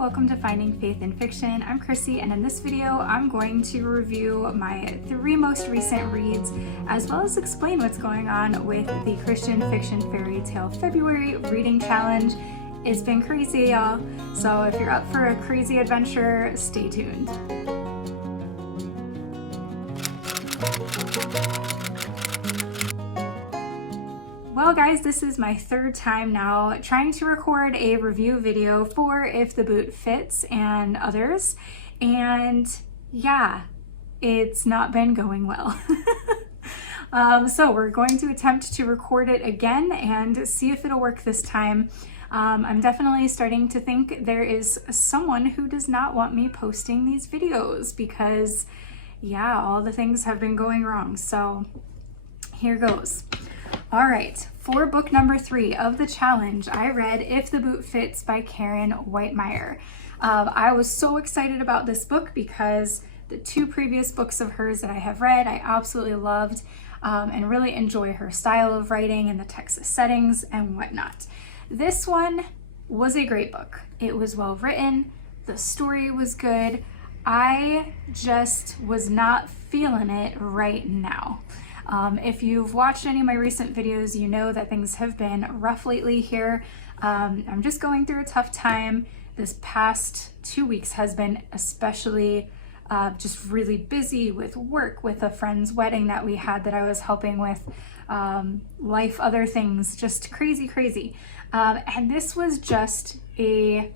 welcome to Finding Faith in Fiction. I'm Chrissy, and in this video I'm going to review my 3 most recent reads as well as explain what's going on with the Christian Fiction Fairy Tale February Reading Challenge. It's been crazy, y'all, so if you're up for a crazy adventure, stay tuned. Well guys, this is my 3rd time now trying to record a review video for If the Boot Fits and others, and yeah, it's not been going well. So we're going to attempt to record it again and see if it'll work this time. I'm definitely starting to think there is someone who does not want me posting these videos because yeah, all the things have been going wrong. So here goes. All right, for book number 3 of the challenge, I read If the Boot Fits by Karen Witemeyer. I was so excited about this book because the 2 previous books of hers that I have read, I absolutely loved and really enjoy her style of writing and the Texas settings and whatnot. This one was a great book. It was well written, the story was good. I just was not feeling it right now. If you've watched any of my recent videos, you know that things have been rough lately here. I'm just going through a tough time. This past 2 weeks has been especially just really busy with work, with a friend's wedding that we had that I was helping with, life, other things, just crazy. And this was just a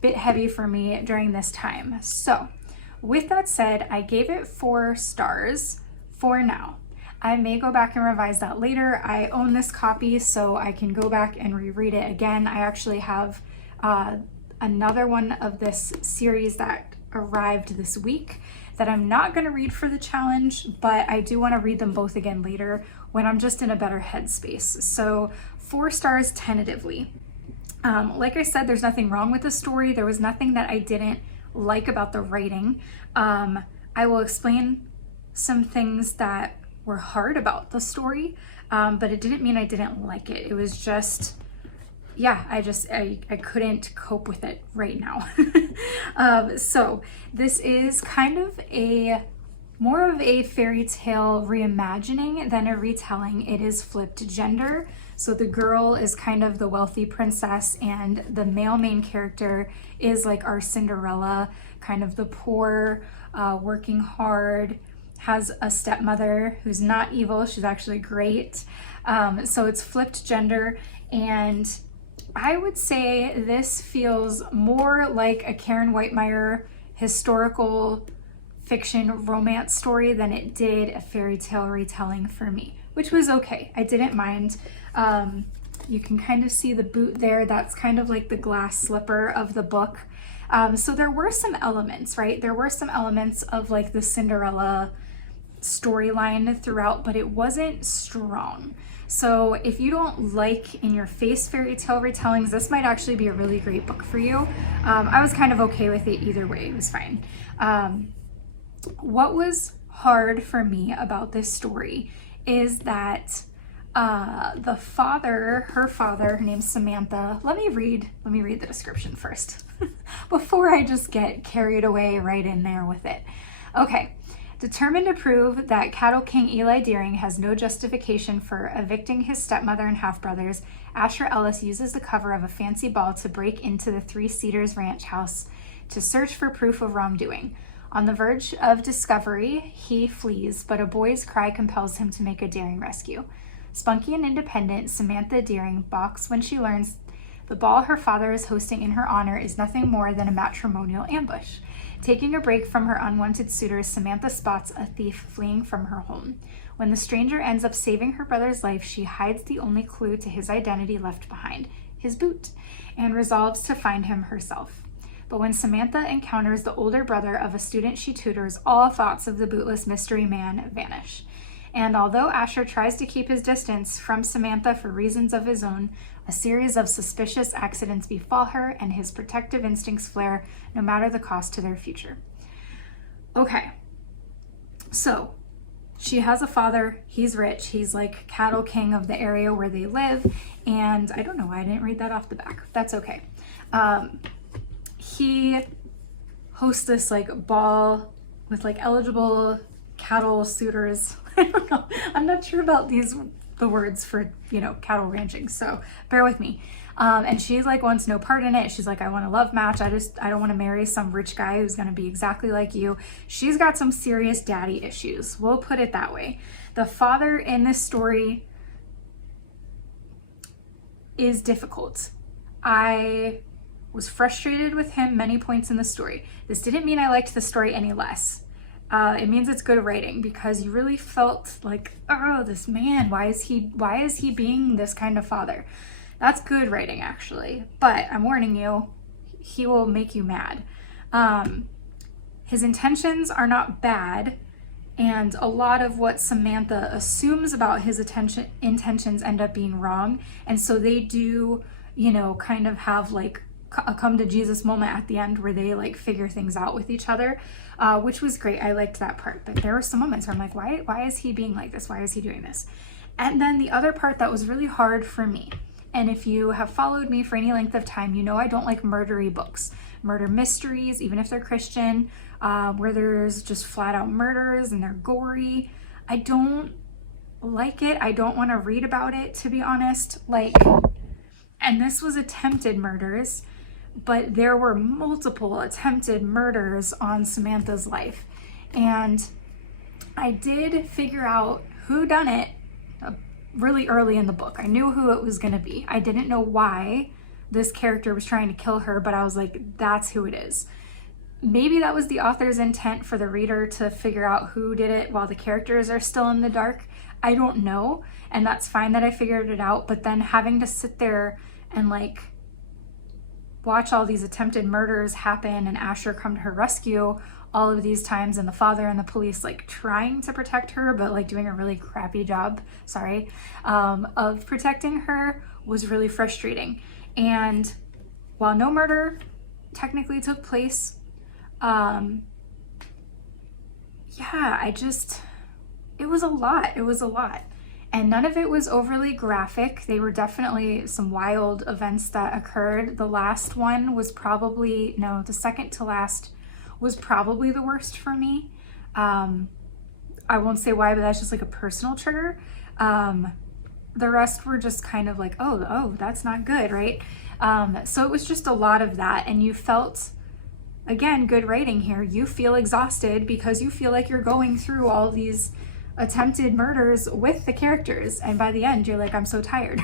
bit heavy for me during this time. So with that said, I gave it 4 stars for now. I may go back and revise that later. I own this copy, so I can go back and reread it again. I actually have another one of this series that arrived this week that I'm not going to read for the challenge, but I do want to read them both again later when I'm just in a better headspace. So 4 stars tentatively. Like I said, there's nothing wrong with the story. There was nothing that I didn't like about the writing. I will explain some things that were hard about the story, but it didn't mean I didn't like it. It was just, yeah, I couldn't cope with it right now. So this is kind of more of a fairy tale reimagining than a retelling. It is flipped gender. So the girl is kind of the wealthy princess and the male main character is like our Cinderella, kind of the poor, working hard, has a stepmother who's not evil, she's actually great. So it's flipped gender, and I would say this feels more like a Karen Witemeyer historical fiction romance story than it did a fairy tale retelling for me, which was okay. I didn't mind. You can kind of see the boot there. That's kind of like the glass slipper of the book. So there were some elements, right? There were some elements of like the Cinderella storyline throughout, but it wasn't strong. So if you don't like in your face fairy tale retellings, this might actually be a really great book for you. I was kind of okay with it either way. It was fine. What was hard for me about this story is that her father, her name's Samantha. Let me read the description first before I just get carried away right in there with it. Okay. Determined to prove that Cattle King Eli Deering has no justification for evicting his stepmother and half-brothers, Asher Ellis uses the cover of a fancy ball to break into the Three Cedars Ranch house to search for proof of wrongdoing. On the verge of discovery, he flees, but a boy's cry compels him to make a daring rescue. Spunky and independent, Samantha Deering balks when she learns the ball her father is hosting in her honor is nothing more than a matrimonial ambush. Taking a break from her unwanted suitors, Samantha spots a thief fleeing from her home. When the stranger ends up saving her brother's life, she hides the only clue to his identity left behind, his boot, and resolves to find him herself. But when Samantha encounters the older brother of a student she tutors, all thoughts of the bootless mystery man vanish. And although Asher tries to keep his distance from Samantha for reasons of his own, a series of suspicious accidents befall her, and his protective instincts flare no matter the cost to their future. Okay, so she has a father, he's rich, he's like cattle king of the area where they live, and I don't know why I didn't read that off the back. That's okay. he hosts this like ball with like eligible cattle suitors. I don't know. I'm not sure about the words for, you know, cattle ranching, so bear with me. And she like wants no part in it. She's like, I want a love match. I don't want to marry some rich guy who's going to be exactly like you. She's got some serious daddy issues. We'll put it that way. The father in this story is difficult. I was frustrated with him many points in the story. This didn't mean I liked the story any less. It means it's good writing, because you really felt like, oh, this man, why is he being this kind of father? That's good writing, actually. But I'm warning you, he will make you mad. His intentions are not bad, and a lot of what Samantha assumes about his intentions end up being wrong. And so they do, you know, kind of have like a come to Jesus moment at the end where they like figure things out with each other, which was great. I liked that part. But there were some moments where I'm like, why is he being like this? Why is he doing this? And then the other part that was really hard for me, and if you have followed me for any length of time, you know I don't like murdery books, murder mysteries, even if they're Christian, where there's just flat out murders and they're gory. I don't like it. I don't want to read about it, to be honest. Like, and this was attempted murders, but there were multiple attempted murders on Samantha's life. And I did figure out who done it really early in the book. I knew who it was going to be. I didn't know why this character was trying to kill her, but I was like, that's who it is. Maybe that was the author's intent for the reader to figure out who did it while the characters are still in the dark. I don't know. And that's fine that I figured it out. But then having to sit there and like watch all these attempted murders happen and Asher come to her rescue all of these times, and the father and the police like trying to protect her but like doing a really crappy job, of protecting her, was really frustrating. And while no murder technically took place, it was a lot. And none of it was overly graphic. They were definitely some wild events that occurred. The last one was probably, no, the second to last was probably the worst for me. I won't say why, but that's just like a personal trigger. The rest were just kind of like, oh, that's not good, right? So it was just a lot of that. And you felt, again, good writing here. You feel exhausted because you feel like you're going through all these attempted murders with the characters, and by the end you're like, I'm so tired.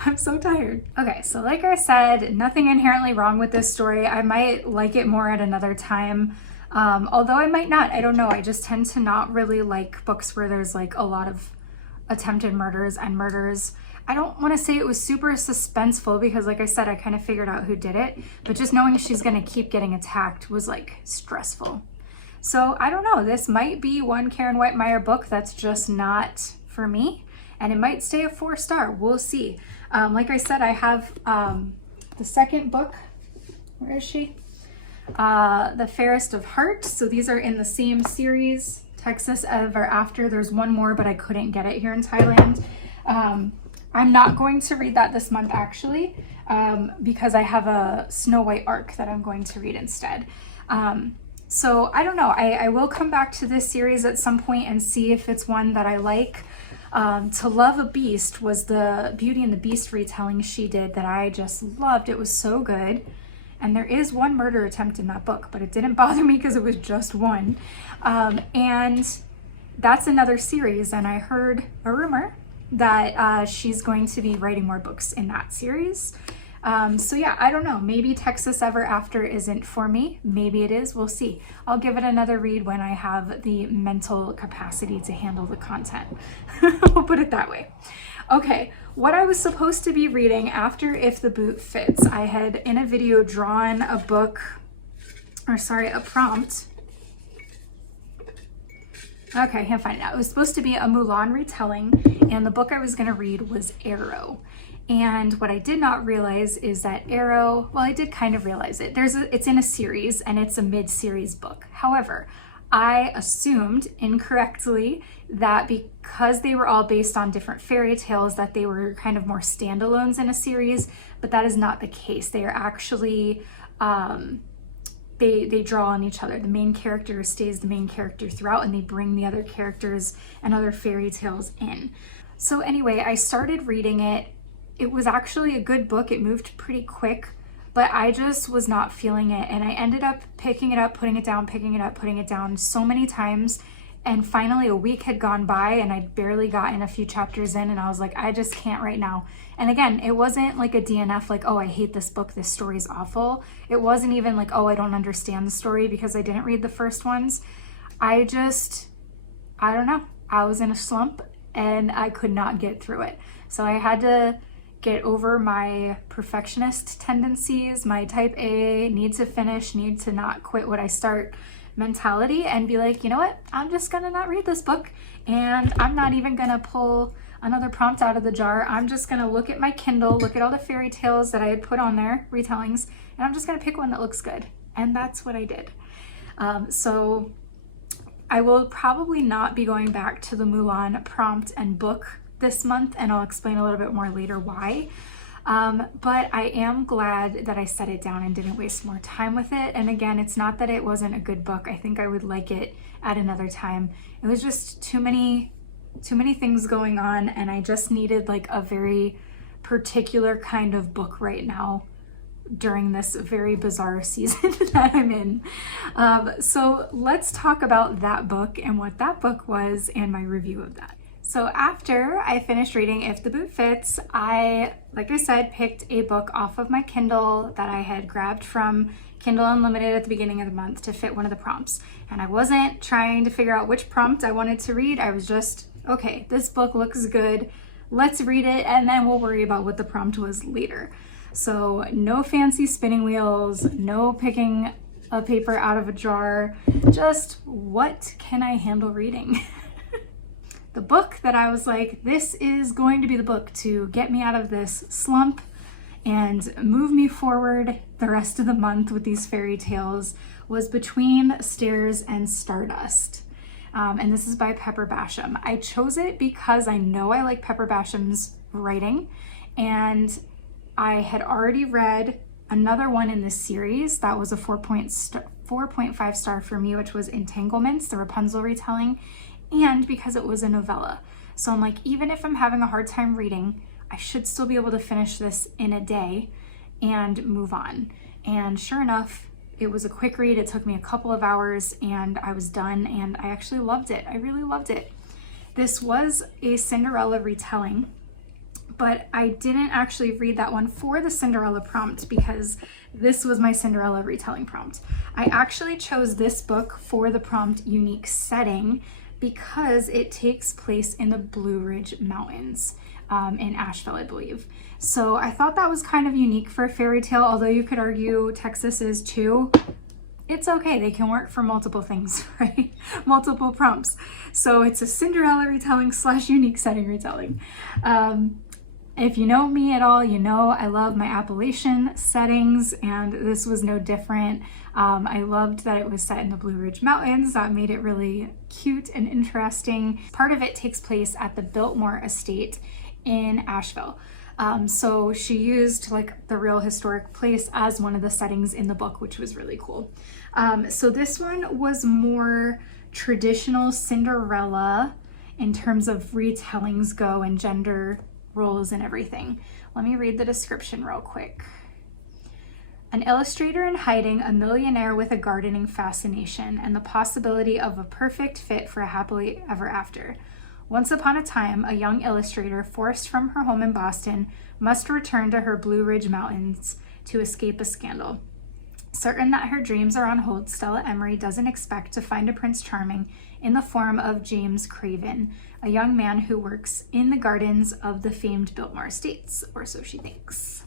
I'm so tired. Okay, so like I said, nothing inherently wrong with this story. I might like it more at another time, although I might not. I don't know. I just tend to not really like books where there's like a lot of attempted murders and murders. I don't want to say it was super suspenseful because, like I said, I kind of figured out who did it, but just knowing she's gonna keep getting attacked was like stressful. So I don't know, this might be one Karen Witemeyer book that's just not for me, and it might stay a 4-star. We'll see. Like I said, I have the second book. Where is she? The Fairest of Heart. So these are in the same series, Texas Ever After. There's one more, but I couldn't get it here in Thailand. I'm not going to read that this month, actually, because I have a Snow White arc that I'm going to read instead. So I don't know, I will come back to this series at some point and see if it's one that I like. To Love a Beast was the Beauty and the Beast retelling she did that I just loved. It was so good. And there is one murder attempt in that book, but it didn't bother me because it was just one. And that's another series, and I heard a rumor that she's going to be writing more books in that series. So yeah, I don't know, maybe Texas Ever After isn't for me. Maybe it is, we'll see. I'll give it another read when I have the mental capacity to handle the content. We'll put it that way. Okay, what I was supposed to be reading after If the Boot Fits, I had in a video drawn a prompt. Okay, I can't find it now. It was supposed to be a Mulan retelling, and the book I was gonna read was Arrow. And what I did not realize is that Arrow, well, I did kind of realize it. It's in a series, and it's a mid-series book. However, I assumed incorrectly that because they were all based on different fairy tales, that they were kind of more standalones in a series, but that is not the case. They are actually they draw on each other. The main character stays the main character throughout, and they bring the other characters and other fairy tales in. So anyway, I started reading it. It was actually a good book. It moved pretty quick, but I just was not feeling it. And I ended up picking it up, putting it down, picking it up, putting it down so many times. And finally a week had gone by and I'd barely gotten a few chapters in, and I was like, I just can't right now. And again, it wasn't like a DNF, like, oh, I hate this book, this story is awful. It wasn't even like, oh, I don't understand the story because I didn't read the first ones. I don't know. I was in a slump and I could not get through it. So I had to get over my perfectionist tendencies, my type A, need to finish, need to not quit what I start mentality, and be like, you know what, I'm just gonna not read this book, and I'm not even gonna pull another prompt out of the jar. I'm just gonna look at my Kindle, look at all the fairy tales that I had put on there, retellings, and I'm just gonna pick one that looks good. And that's what I did. So I will probably not be going back to the Mulan prompt and book this month, and I'll explain a little bit more later why. But I am glad that I set it down and didn't waste more time with it. And again, it's not that it wasn't a good book. I think I would like it at another time. It was just too many things going on, and I just needed like a very particular kind of book right now during this very bizarre season that I'm in. So let's talk about that book and what that book was and my review of that. So after I finished reading If the Boot Fits, I, like I said, picked a book off of my Kindle that I had grabbed from Kindle Unlimited at the beginning of the month to fit one of the prompts. And I wasn't trying to figure out which prompt I wanted to read. I was just, okay, this book looks good. Let's read it, and then we'll worry about what the prompt was later. So no fancy spinning wheels, no picking a paper out of a jar, just what can I handle reading? The book that I was like, this is going to be the book to get me out of this slump and move me forward the rest of the month with these fairy tales, was Between Stairs and Stardust. And this is by Pepper Basham. I chose it because I know I like Pepper Basham's writing, and I had already read another one in this series that was a 4.5 star for me, which was Entanglements, the Rapunzel retelling, and because it was a novella. So I'm like, even if I'm having a hard time reading, I should still be able to finish this in a day and move on. And sure enough, it was a quick read. It took me a couple of hours and I was done, and I actually loved it. I really loved it. This was a Cinderella retelling, but I didn't actually read that one for the Cinderella prompt because this was my Cinderella retelling prompt. I actually chose this book for the prompt unique setting because it takes place in the Blue Ridge Mountains in Asheville, I believe. So I thought that was kind of unique for a fairy tale, although you could argue Texas is too. It's okay, they can work for multiple things, right? Multiple prompts. So it's a Cinderella retelling / unique setting retelling. If you know me at all, you know I love my Appalachian settings, and this was no different. I loved that it was set in the Blue Ridge Mountains. That made it really cute and interesting. Part of it takes place at the Biltmore Estate in Asheville. So she used like the real historic place as one of the settings in the book, which was really cool. So this one was more traditional Cinderella in terms of retellings go and gender roles and everything. Let me read the description real quick. An illustrator in hiding, a millionaire with a gardening fascination, and the possibility of a perfect fit for a happily ever after. Once upon a time, a young illustrator, forced from her home in Boston, must return to her Blue Ridge Mountains to escape a scandal. Certain that her dreams are on hold, Stella Emery doesn't expect to find a Prince Charming in the form of James Craven, a young man who works in the gardens of the famed Biltmore Estates, or so she thinks.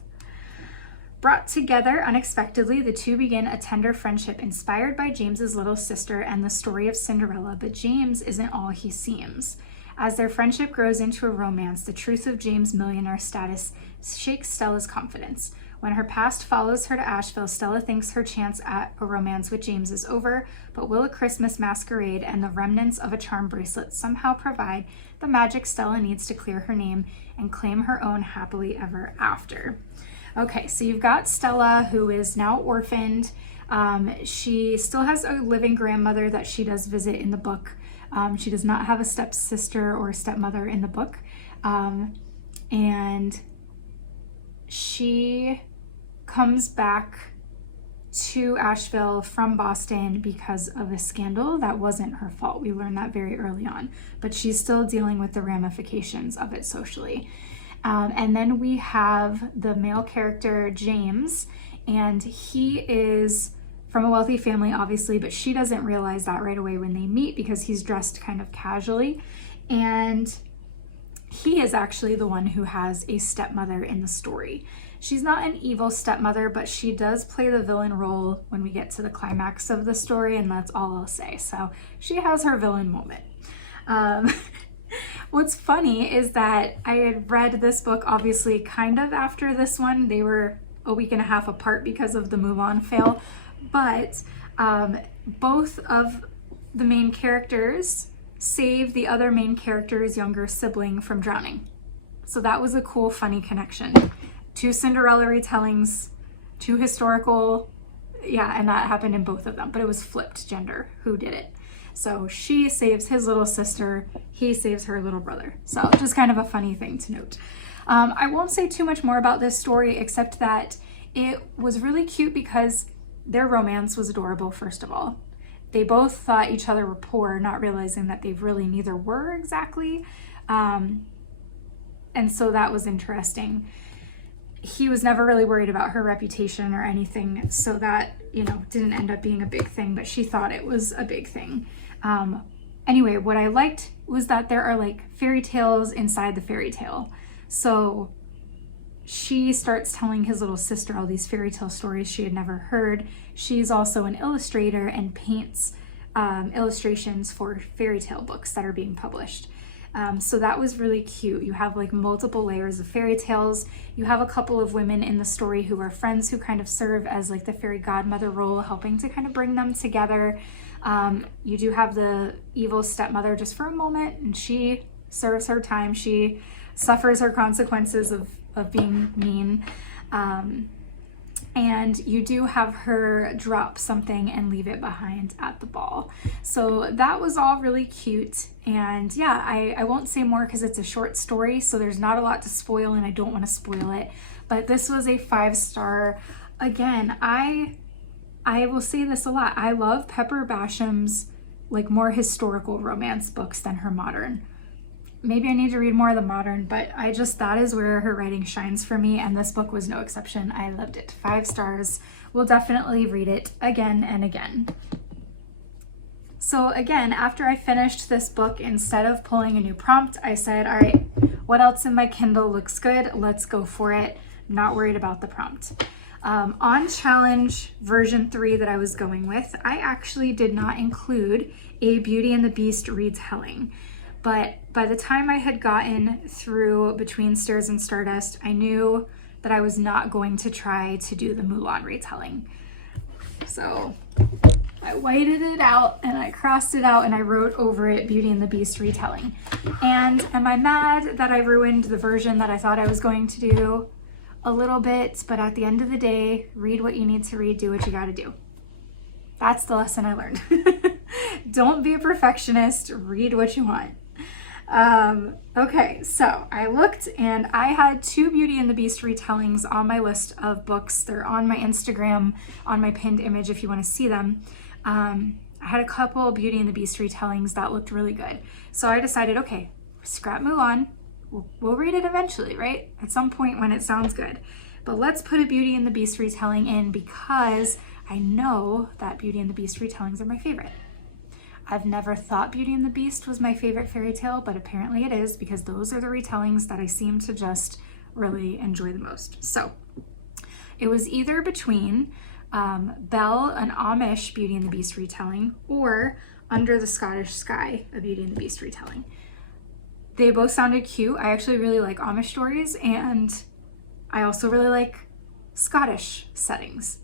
Brought together unexpectedly, the two begin a tender friendship inspired by James's little sister and the story of Cinderella, but James isn't all he seems. As their friendship grows into a romance, the truth of James' millionaire status shakes Stella's confidence. When her past follows her to Asheville, Stella thinks her chance at a romance with James is over, but will a Christmas masquerade and the remnants of a charm bracelet somehow provide the magic Stella needs to clear her name and claim her own happily ever after? Okay, so you've got Stella, who is now orphaned. She still has a living grandmother that she does visit in the book. She does not have a stepsister or stepmother in the book. And she comes back to Asheville from Boston because of a scandal that wasn't her fault. We learned that very early on, but she's still dealing with the ramifications of it socially. And then we have the male character, James, and he is from a wealthy family, obviously, but she doesn't realize that right away when they meet because he's dressed kind of casually. And he is actually the one who has a stepmother in the story. She's not an evil stepmother, but she does play the villain role when we get to the climax of the story, and that's all I'll say. So she has her villain moment. What's funny is that I had read this book obviously kind of after this one. They were a week and a half apart because of the Mulan fail, but both of the main characters save the other main character's younger sibling from drowning. So that was a cool, funny connection. 2 Cinderella retellings, 2 historical, yeah, and that happened in both of them, but it was flipped gender who did it. So she saves his little sister, he saves her little brother. So just kind of a funny thing to note. I won't say too much more about this story except that it was really cute because their romance was adorable, first of all. They both thought each other were poor, not realizing that they really neither were exactly. And so that was interesting. He was never really worried about her reputation or anything, so that, you know, didn't end up being a big thing, but she thought it was a big thing. Anyway, what I liked was that there are like fairy tales inside the fairy tale. So she starts telling his little sister all these fairy tale stories she had never heard. She's also an illustrator and paints illustrations for fairy tale books that are being published. So that was really cute. You have like multiple layers of fairy tales. You have a couple of women in the story who are friends who kind of serve as like the fairy godmother role, helping to kind of bring them together. You do have the evil stepmother just for a moment, and she serves her time. She suffers her consequences of being mean. And you do have her drop something and leave it behind at the ball. So that was all really cute. And yeah, I won't say more because it's a short story, so there's not a lot to spoil and I don't want to spoil it. But this was a 5-star. Again, I will say this a lot. I love Pepper Basham's like more historical romance books than her modern. Maybe I need to read more of the modern, but that is where her writing shines for me, and this book was no exception. I loved it. 5 stars. We'll definitely read it again and again. So again, after I finished this book, instead of pulling a new prompt, I said, all right, what else in my Kindle looks good? Let's go for it. Not worried about the prompt. On challenge version 3 that I was going with, I actually did not include a Beauty and the Beast retelling. But by the time I had gotten through Between Stairs and Stardust, I knew that I was not going to try to do the Mulan retelling. So I whited it out and I crossed it out and I wrote over it Beauty and the Beast retelling. And am I mad that I ruined the version that I thought I was going to do? A little bit, but at the end of the day, read what you need to read, do what you gotta do. That's the lesson I learned. Don't be a perfectionist, read what you want. Okay, so I looked and I had 2 Beauty and the Beast retellings on my list of books. They're on my Instagram, on my pinned image if you want to see them. I had a couple Beauty and the Beast retellings that looked really good. So I decided, okay, scrap Mulan. We'll read it eventually, right? At some point when it sounds good. But let's put a Beauty and the Beast retelling in because I know that Beauty and the Beast retellings are my favorite. I've never thought Beauty and the Beast was my favorite fairy tale, but apparently it is because those are the retellings that I seem to just really enjoy the most. So it was either between Belle, an Amish Beauty and the Beast retelling, or Under the Scottish Sky, a Beauty and the Beast retelling. They both sounded cute. I actually really like Amish stories, and I also really like Scottish settings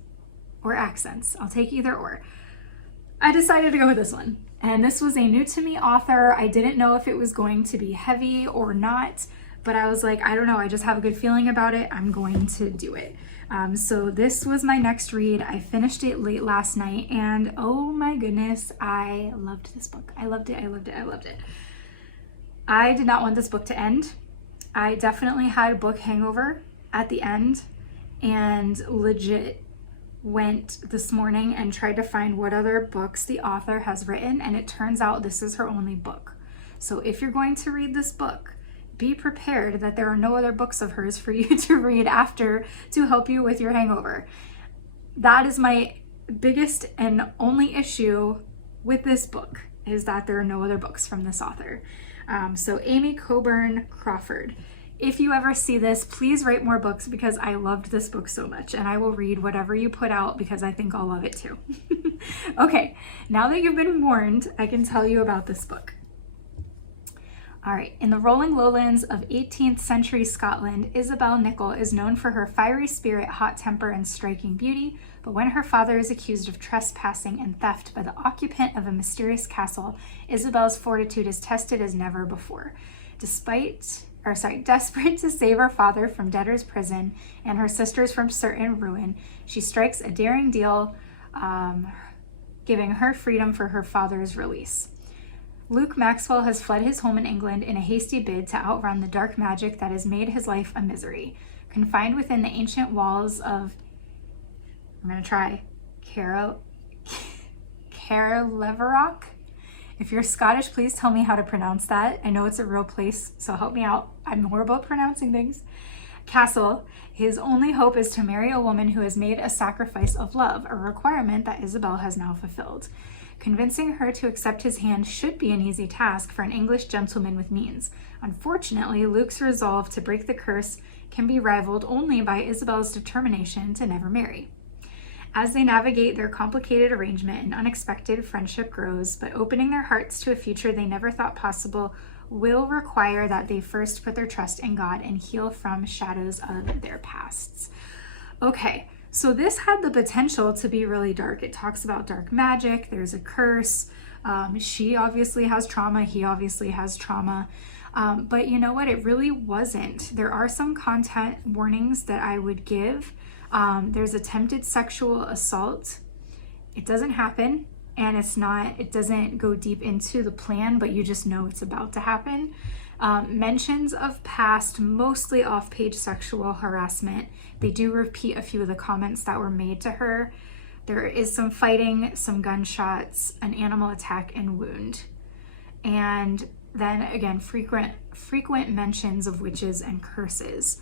or accents. I'll take either or. I decided to go with this one. And this was a new to me author. I didn't know if it was going to be heavy or not, but I was like, I don't know, I just have a good feeling about it. I'm going to do it. So this was my next read. I finished it late last night, and oh my goodness, I loved this book. I loved it, I loved it, I loved it. I did not want this book to end. I definitely had a book hangover at the end, and legit went this morning and tried to find what other books the author has written, and it turns out this is her only book. So if you're going to read this book, be prepared that there are no other books of hers for you to read after to help you with your hangover. That is my biggest and only issue with this book, is that there are no other books from this author. So Amy Coburn Crawford. If you ever see this, please write more books, because I loved this book so much, and I will read whatever you put out because I think I'll love it too. Okay, now that you've been warned, I can tell you about this book. All right, in the rolling lowlands of 18th century Scotland, Isabel Nicol is known for her fiery spirit, hot temper, and striking beauty, but when her father is accused of trespassing and theft by the occupant of a mysterious castle, Isabel's fortitude is tested as never before. Desperate to save her father from debtor's prison and her sisters from certain ruin, she strikes a daring deal, giving her freedom for her father's release. Luke Maxwell has fled his home in England in a hasty bid to outrun the dark magic that has made his life a misery. Confined within the ancient walls of, Caerleverock. If you're Scottish, please tell me how to pronounce that. I know it's a real place, so help me out. I'm horrible at pronouncing things. Castle, his only hope is to marry a woman who has made a sacrifice of love, a requirement that Isabel has now fulfilled. Convincing her to accept his hand should be an easy task for an English gentleman with means. Unfortunately, Luke's resolve to break the curse can be rivaled only by Isabel's determination to never marry. As they navigate their complicated arrangement, an unexpected friendship grows, but opening their hearts to a future they never thought possible will require that they first put their trust in God and heal from shadows of their pasts. Okay. So this had the potential to be really dark. It talks about dark magic. There's a curse. She obviously has trauma. He obviously has trauma. But you know what? It really wasn't. There are some content warnings that I would give. There's attempted sexual assault. It doesn't happen, and it doesn't go deep into the plan, but you just know it's about to happen. Mentions of past, mostly off-page sexual harassment. They do repeat a few of the comments that were made to her. There is some fighting, some gunshots, an animal attack, and wound. And then again, frequent mentions of witches and curses.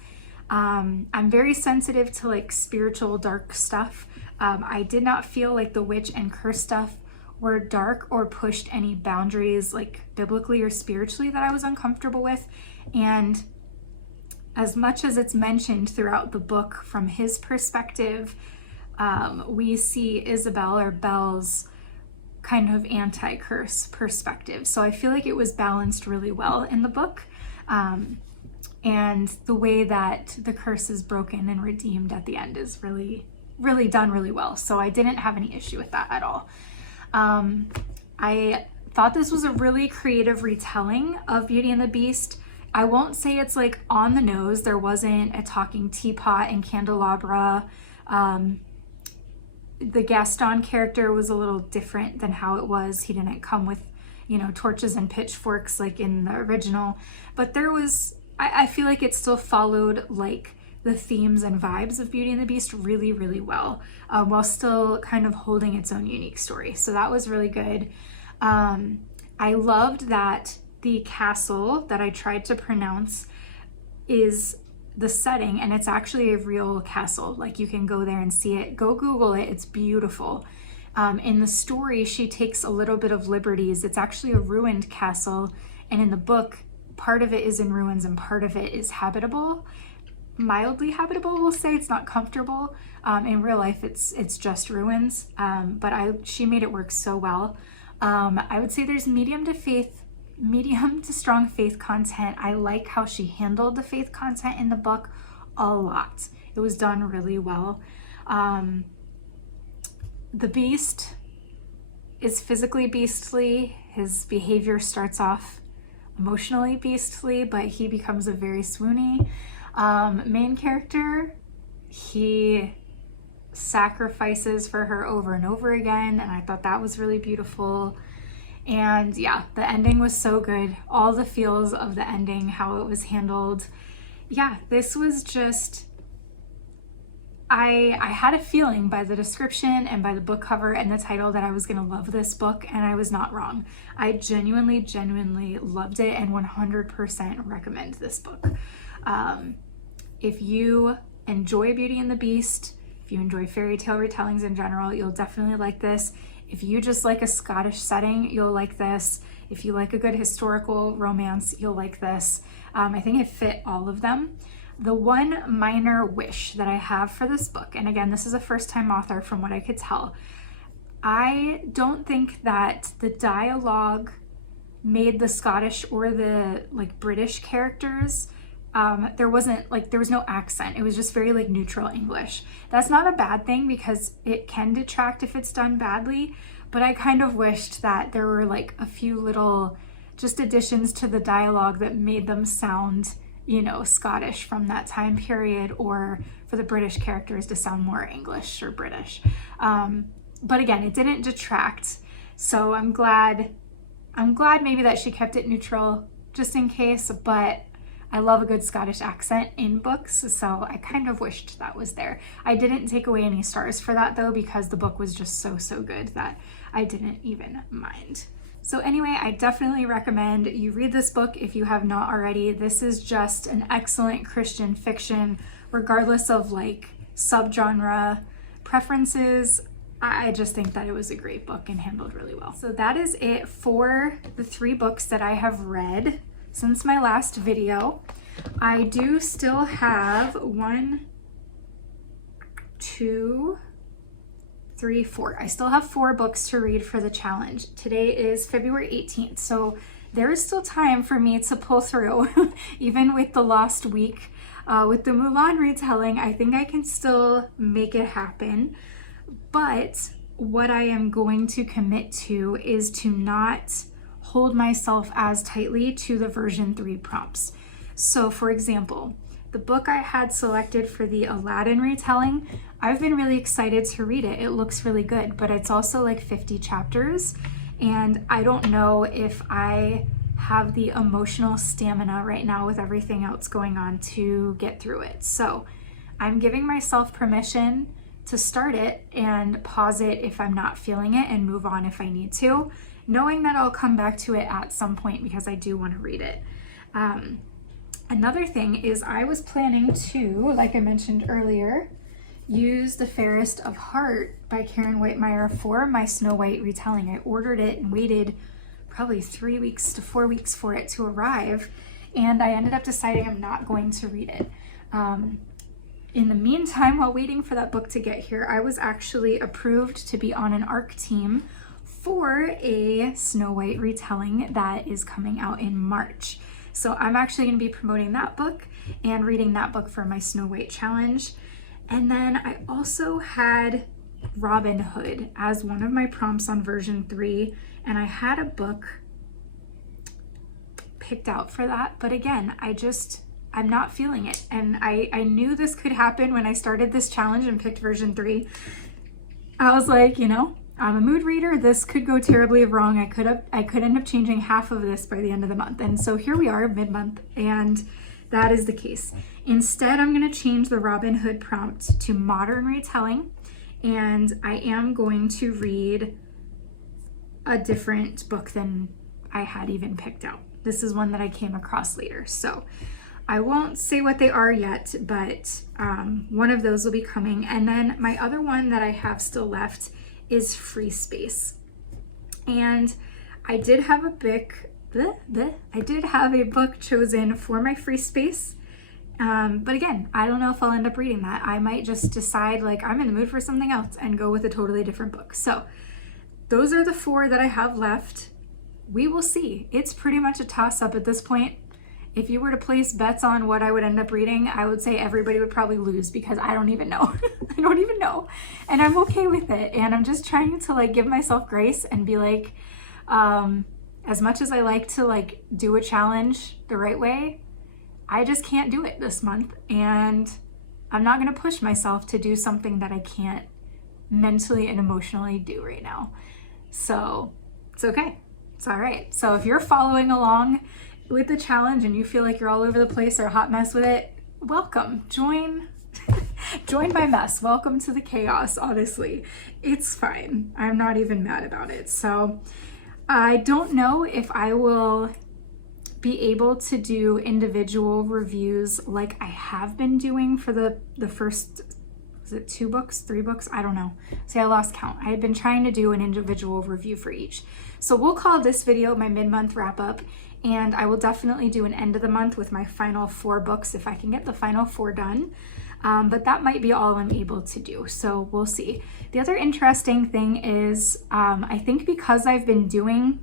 I'm very sensitive to like spiritual dark stuff. I did not feel like the witch and curse stuff were dark or pushed any boundaries like biblically or spiritually that I was uncomfortable with. And as much as it's mentioned throughout the book from his perspective, we see Isabel or Belle's kind of anti-curse perspective. So I feel like it was balanced really well in the book. And the way that the curse is broken and redeemed at the end is really, really done really well. So I didn't have any issue with that at all. I thought this was a really creative retelling of Beauty and the Beast. I won't say it's like on the nose. There wasn't a talking teapot and candelabra. The Gaston character was a little different than how it was. He didn't come with, torches and pitchforks like in the original, but there was, I feel like it still followed like the themes and vibes of Beauty and the Beast really, really well, while still kind of holding its own unique story. So that was really good. I loved that the castle that I tried to pronounce is the setting, and it's actually a real castle. Like you can go there and see it. Go Google it. It's beautiful. In the story, she takes a little bit of liberties. It's actually a ruined castle, and in the book, part of it is in ruins and part of it is habitable. Mildly habitable, we'll say. It's not comfortable. In real life, it's just ruins, but she made it work so well. I would say there's medium to strong faith content. I like how she handled the faith content in the book a lot. It was done really well. The Beast is physically beastly. His behavior starts off emotionally beastly, but he becomes a very swoony. Main character he sacrifices for her over and over again, and I thought that was really beautiful. And yeah, the ending was so good. All the feels of the ending, how it was handled. Yeah, this was just, I had a feeling by the description and by the book cover and the title that I was gonna love this book, and I was not wrong. I genuinely loved it and 100% recommend this book. If you enjoy Beauty and the Beast, if you enjoy fairy tale retellings in general, you'll definitely like this. If you just like a Scottish setting, you'll like this. If you like a good historical romance, you'll like this. I think it fit all of them. The one minor wish that I have for this book, and again, this is a first-time author from what I could tell, I don't think that the dialogue made the Scottish or the British characters, there was no accent. It was just very neutral English. That's not a bad thing because it can detract if it's done badly, but I kind of wished that there were a few little just additions to the dialogue that made them sound, you know, Scottish from that time period, or for the British characters to sound more English or British. But again, it didn't detract. So I'm glad maybe that she kept it neutral just in case, but I love a good Scottish accent in books, so I kind of wished that was there. I didn't take away any stars for that though, because the book was just so good that I didn't even mind. So anyway, I definitely recommend you read this book if you have not already. This is just an excellent Christian fiction, regardless of subgenre preferences. I just think that it was a great book and handled really well. So that is it for the 3 books that I have read since my last video. I do still have 1, 2, 3, 4. I still have 4 books to read for the challenge. Today is February 18th, so there is still time for me to pull through, even with the lost week. With the Mulan retelling, I think I can still make it happen, but what I am going to commit to is to not hold myself as tightly to the version 3 prompts. So for example, the book I had selected for the Aladdin retelling, I've been really excited to read it. It looks really good, but it's also 50 chapters, and I don't know if I have the emotional stamina right now with everything else going on to get through it. So I'm giving myself permission to start it and pause it if I'm not feeling it and move on if I need to, knowing that I'll come back to it at some point because I do want to read it. Another thing is I was planning to, like I mentioned earlier, use The Fairest of Heart by Karen Witemeyer for my Snow White retelling. I ordered it and waited probably 3 weeks to 4 weeks for it to arrive, and I ended up deciding I'm not going to read it. In the meantime, while waiting for that book to get here, I was actually approved to be on an ARC team for a Snow White retelling that is coming out in March. So I'm actually going to be promoting that book and reading that book for my Snow White challenge. And then I also had Robin Hood as one of my prompts on version 3, and I had a book picked out for that, but again, I'm not feeling it. And I knew this could happen when I started this challenge and picked version 3. I was like, you know, I'm a mood reader. This could go terribly wrong. I could end up changing half of this by the end of the month. And so here we are mid-month, and that is the case. Instead, I'm going to change the Robin Hood prompt to modern retelling, and I am going to read a different book than I had even picked out. This is one that I came across later. So I won't say what they are yet, but one of those will be coming. And then my other one that I have still left is Free Space. And I did have a book, chosen for my Free Space. But again, I don't know if I'll end up reading that. I might just decide I'm in the mood for something else and go with a totally different book. So those are the 4 that I have left. We will see. It's pretty much a toss-up at this point. If you were to place bets on what I would end up reading, I would say everybody would probably lose because I don't even know. I don't even know. And I'm okay with it. And I'm just trying to give myself grace and be as much as I like to do a challenge the right way, I just can't do it this month. And I'm not going to push myself to do something that I can't mentally and emotionally do right now. So it's okay. It's all right. So if you're following along with the challenge and you feel like you're all over the place or a hot mess with it, welcome. Join my mess. Welcome to the chaos. Honestly, it's fine. I'm not even mad about it. So I don't know if I will be able to do individual reviews like I have been doing for the first, was it 2 books, 3 books? I don't know. See, I lost count. I had been trying to do an individual review for each. So we'll call this video my mid-month wrap-up, and I will definitely do an end of the month with my final 4 books if I can get the final 4 done. But that might be all I'm able to do, so we'll see. The other interesting thing is, I think because I've been doing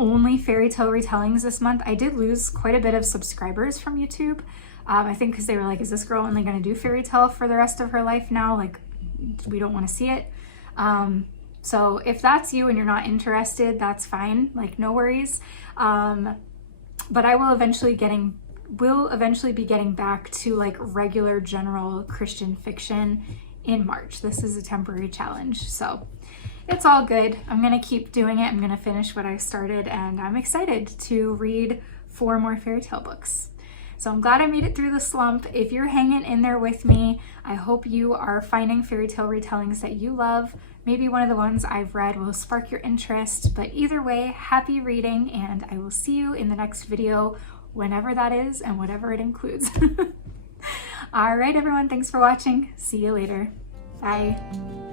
only fairy tale retellings this month, I did lose quite a bit of subscribers from YouTube. I think because they were like, is this girl only going to do fairy tale for the rest of her life now? Like, we don't want to see it. So if that's you and you're not interested, that's fine. Like, no worries. But I will eventually be getting back to like regular general Christian fiction in March. This is a temporary challenge, so it's all good. I'm gonna keep doing it. I'm gonna finish what I started, and I'm excited to read 4 more fairy tale books. So I'm glad I made it through the slump. If you're hanging in there with me, I hope you are finding fairy tale retellings that you love. Maybe one of the ones I've read will spark your interest, but either way, happy reading, and I will see you in the next video, whenever that is and whatever it includes. All right, everyone, thanks for watching. See you later. Bye.